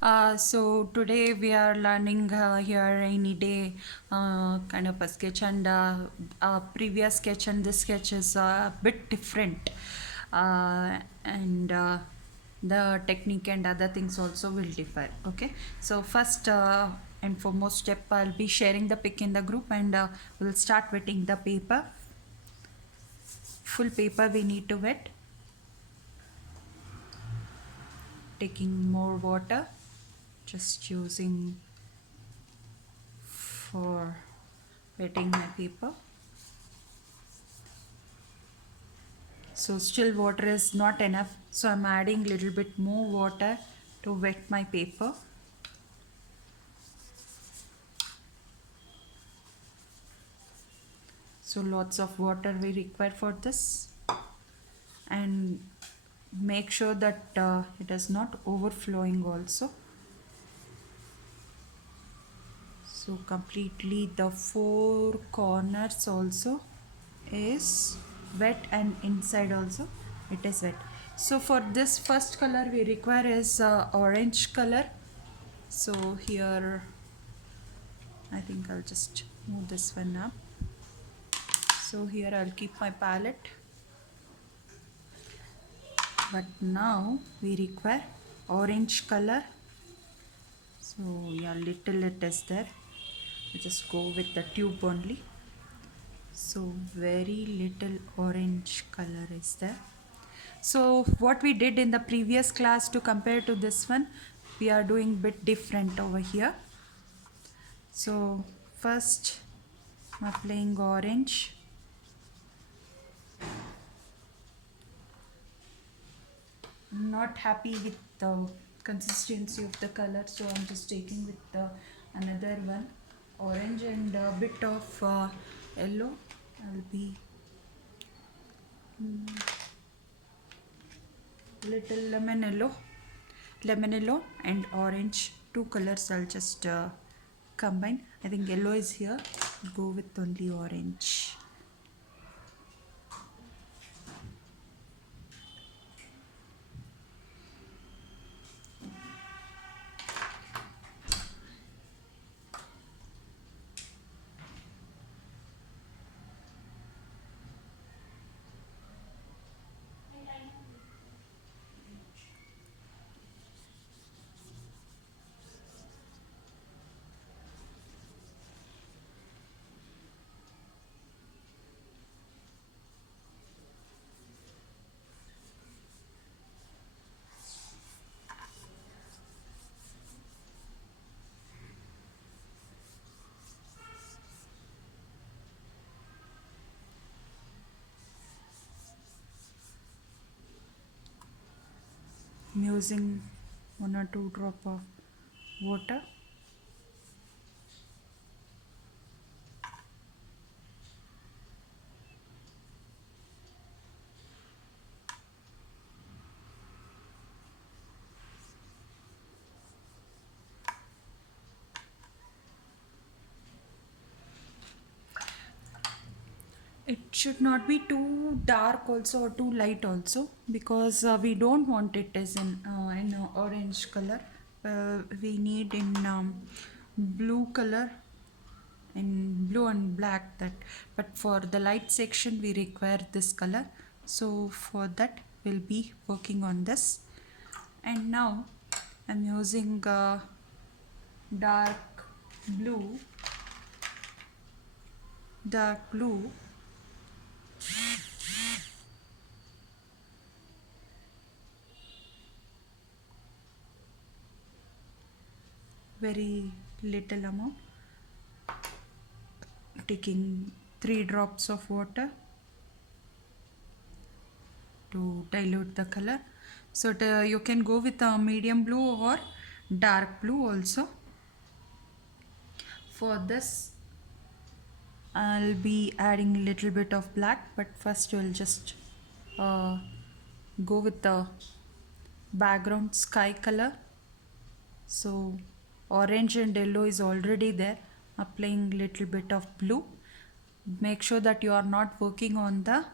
So today we are learning here rainy day kind of a sketch, and previous sketch and this sketch is a bit different, and the technique and other things also will differ. Okay, so first and foremost step, I'll be sharing the pic in the group, and we'll start wetting the paper. Full paper we need to wet, taking more water, just using for wetting my paper. So still water is not enough, so I'm adding little bit more water to wet my paper. So lots of water we require for this, and make sure that it is not overflowing also. So completely the four corners also is wet, and inside also it is wet. So for this first color we require is orange color. So here I think I'll just move this one up. So here I'll keep my palette, but now we require orange color. So yeah, little it is there. I just go with the tube only. So very little orange color is there. So what we did in the previous class to compare to this one, we are doing bit different over here. So first I'm applying orange. I'm not happy with the consistency of the color, so I'm just taking with another one, orange, and a bit of yellow. I'll be little lemon yellow and orange, two colors I'll just combine. I think yellow is here, go with only orange. I'm using 1 or 2 drop of water. It should not be too dark also or too light also, because we don't want it as in orange color. We need in blue color, in blue and black, that. But for the light section we require this color. So for that we'll be working on this. And now I'm using dark blue dark blue very little amount, taking 3 drops of water to dilute the color. So you can go with a medium blue or dark blue also. For this I'll be adding a little bit of black, but first we'll just go with the background sky color. So orange and yellow is already there. Applying little bit of blue. Make sure that you are not working on the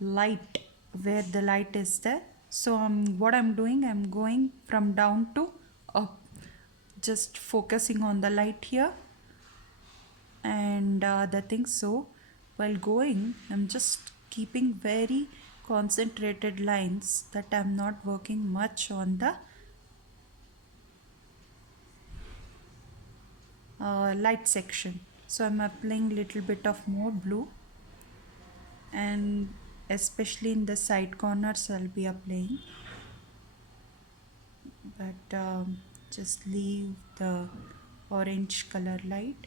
light where the light is there. So what I'm doing, I'm going from down to uh, just focusing on the light here and the thing. So while going, I'm just keeping very concentrated lines, that I'm not working much on the light section. So I'm applying little bit of more blue, and especially in the side corners I'll be applying, but just leave the orange color light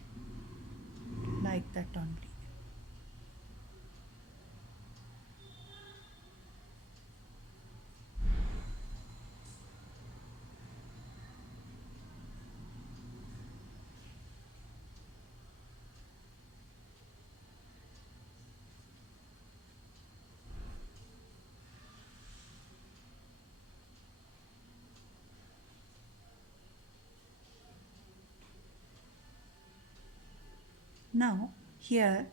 like that only. Now here,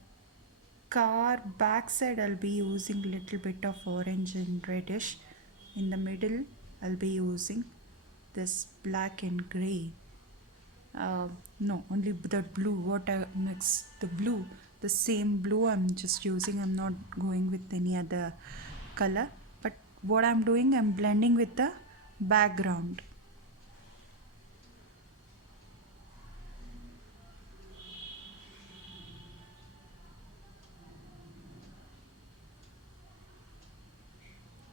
car backside I'll be using little bit of orange and reddish. In the middle I'll be using this black and gray. No, only the blue. What I mix the blue, the same blue I'm just using. I'm not going with any other color. But what I'm doing, I'm blending with the background.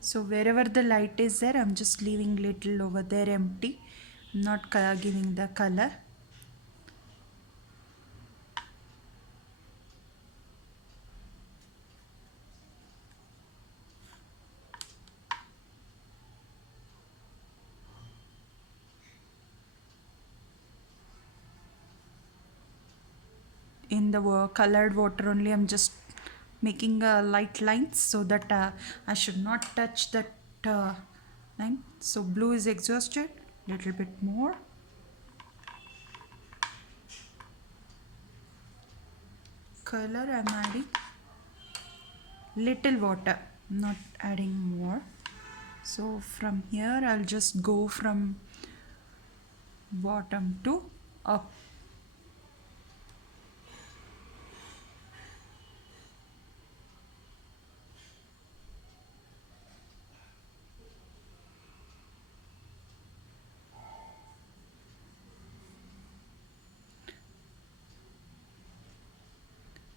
So wherever the light is there, I'm just leaving little over there empty. I'm not giving the color. In the colored water only, I'm just making light lines so that I should not touch that line. So blue is exhausted, little bit more. Color I'm adding little water, not adding more. So from here I'll just go from bottom to up.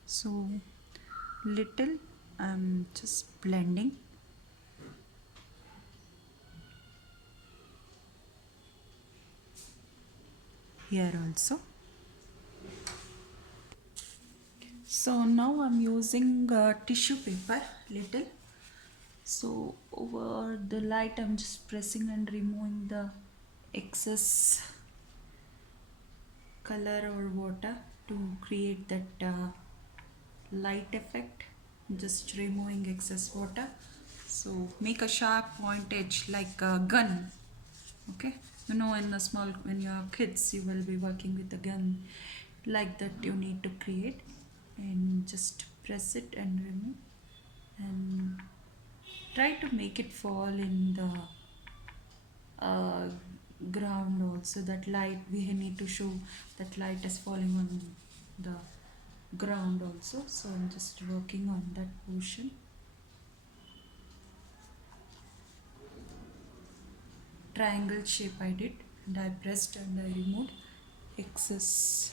So little I'm just blending. Here also. So now I'm using tissue paper little. So over the light I'm just pressing and removing the excess color or water to create that light effect. Just removing excess water. So make a sharp point edge like a gun. Okay, you know, in a small, when you are kids, you will be working with a gun like that. You need to create and just press it and remove, and try to make it fall in the uh, ground also. That light, we need to show that light is falling on the ground also. So I'm just working on that portion. Triangle shape I did, and I pressed and I removed excess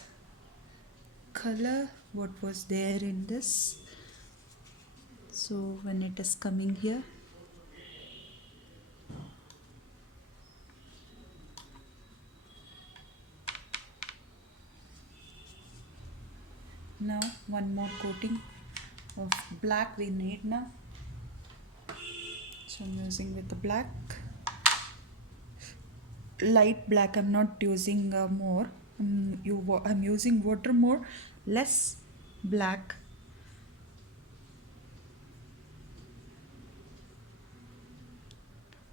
color what was there in this. So when it is coming here, now one more coating of black we need now. So I'm using with the black, light black. I'm not using more. I'm using water more, less black.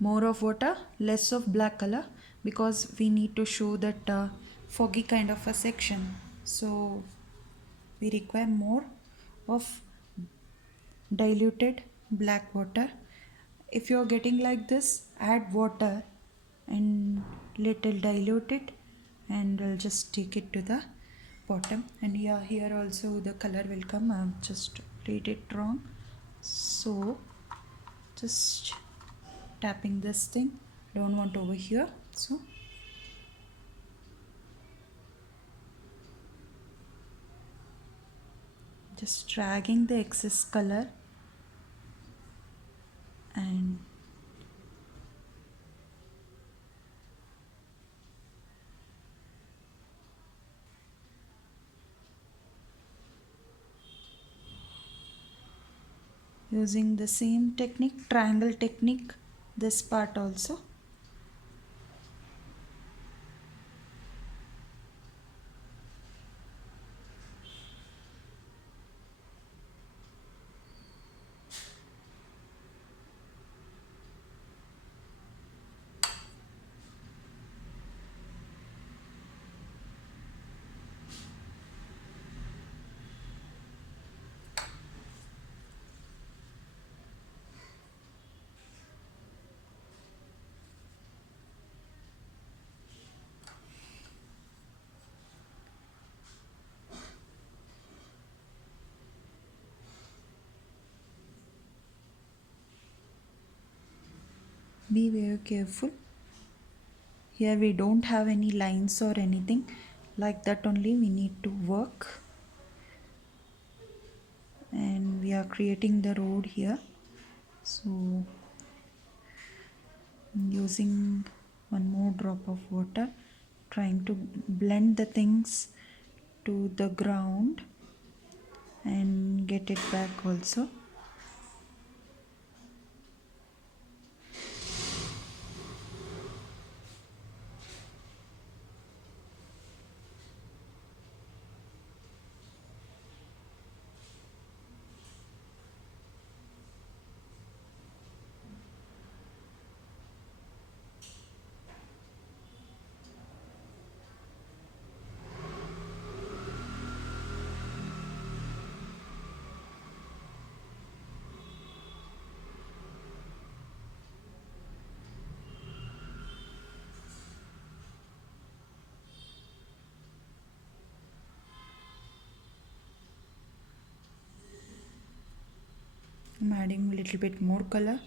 More of water, less of black color, because we need to show that foggy kind of a section. So we require more of diluted black water. If you're getting like this, add water and little diluted, and I'll just take it to the bottom. And yeah, here also the color will come. I've just played it wrong, so just tapping this thing. Don't want over here, so just dragging the excess color and using the same technique, triangle technique, this part also. Be very careful. Here we don't have any lines or anything like that, only we need to work, and we are creating the road here. So using one more drop of water, trying to blend the things to the ground and get it back also. I'm adding a little bit more color.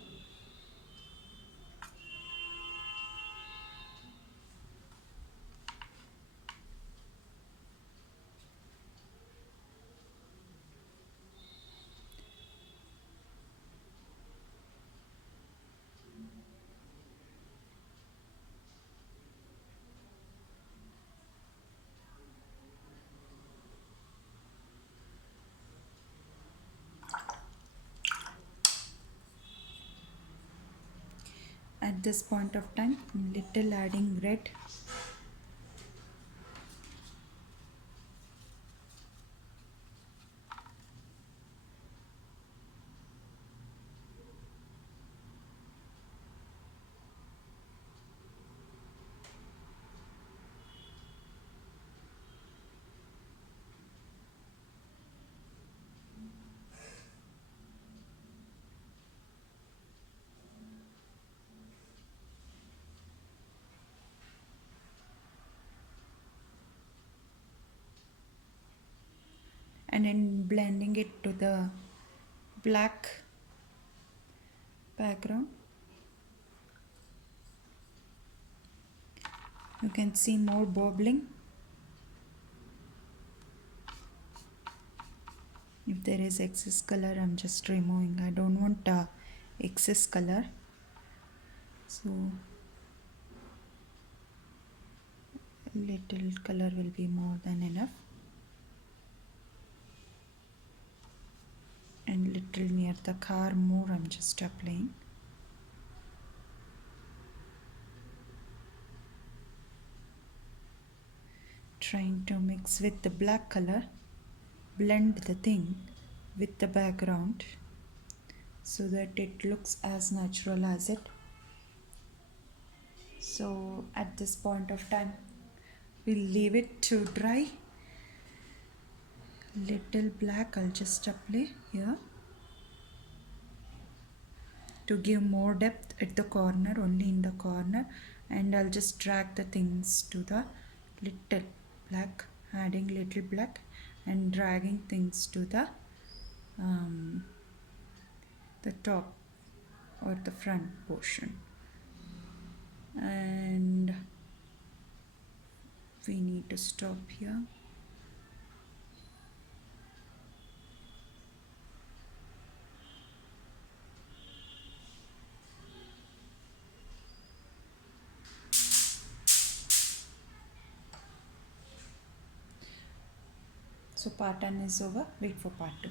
At this point of time, little adding red. And then blending it to the black background. You can see more bobbling. If there is excess color, I'm just removing. I don't want excess color, so little color will be more than enough. And little near the car more, I'm just applying. Trying to mix with the black color, blend the thing with the background so that it looks as natural as it. So at this point of time, we'll leave it to dry. Little black I'll just apply here to give more depth at the corner, only in the corner, and I'll just drag the things to the little black, adding little black and dragging things to the top or the front portion. And we need to stop here. So part 1 is over. Wait for part 2.